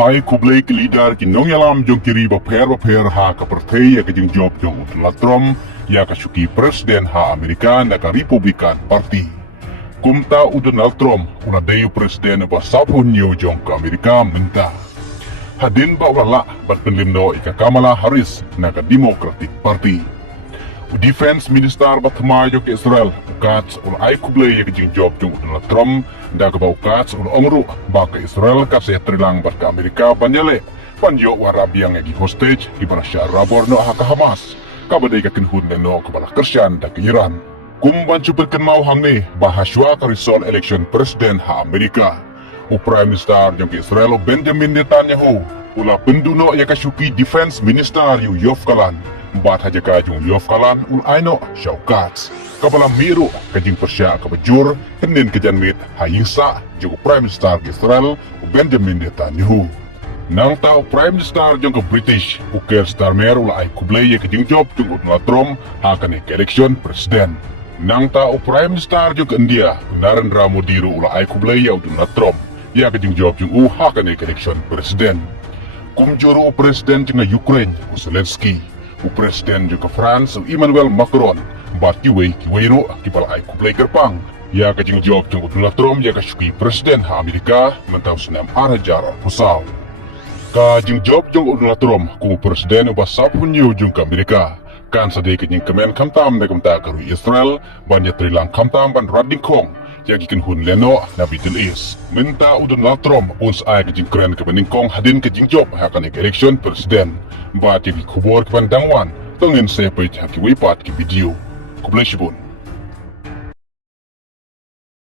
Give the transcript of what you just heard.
Ai khublei ke lidar ki nong yalam jong kiri baper ha ka partai ya ke jing job jong Donald Trump ya ka syuki presiden ha Amerika na ka Republikan Parti. Kumta u Donald Trump una dayu presiden ba sabun nyo jong ka Amerika minta. Hadin ba wala bat penlimno ika Kamala Harris na ka Democratic Party. U Defense Minister batma jong ke Israel ukats un ai khublei ya ke jing job jong Donald Trump da ka ba ukats un ongru ba ka Israel ka se trilang bat ka Amerika banyale panyo warabiang egi hostage di barasya rabor no ha ka Hamas ka badai ka kinhun no ka bala Kersyan da ka Iran. Kumban super kenmau hang ni bahaswa ka result election presiden ha Amerika. U Prime Minister jong ke Israel Benjamin Netanyahu ula penduno ya ka syuki Defense Minister yu Yoav Galan bat haja ka jong Yoav Galan ul aino Shaukats kabala miru ka jing persya ka bajur kenin ke janmit hayingsa jong Prime Minister ke Israel Benjamin Netanyahu. Nang tau Prime Minister jong ke British u Keir Starmer ula ai khublei ya ke jing job jong Donald Trump ha ka ne election presiden. Nang tau Prime Minister jong ke India Narendra Modi ula ai khublei ya Donald Trump ya ke jing job jong ha ka ne election presiden. Kumjuru o presiden jong Ukraine u Zelensky u presiden jong ke France u Emmanuel Macron bat kiwei ro kipal ai khublei kyrpang ya ke jing job jong Donald Trump ya ke syuki presiden ha Amerika mentau senam arajar pusau. Ka jing job jong Donald Trump ku presiden u basap hunyu jong ke Amerika kan sadai ke jing kemen kamtam na kamta karu Israel ban ya trilang kamtam ban rading kong ya gikin hun leno na Middle East. Minta u Donald Trump uns ai ke jing kren ke bening kong hadin ke jing job ha kan election presiden bat ya kubor ke pandangwan tengin sepait ha ki wipat ki video. Khublei shibun.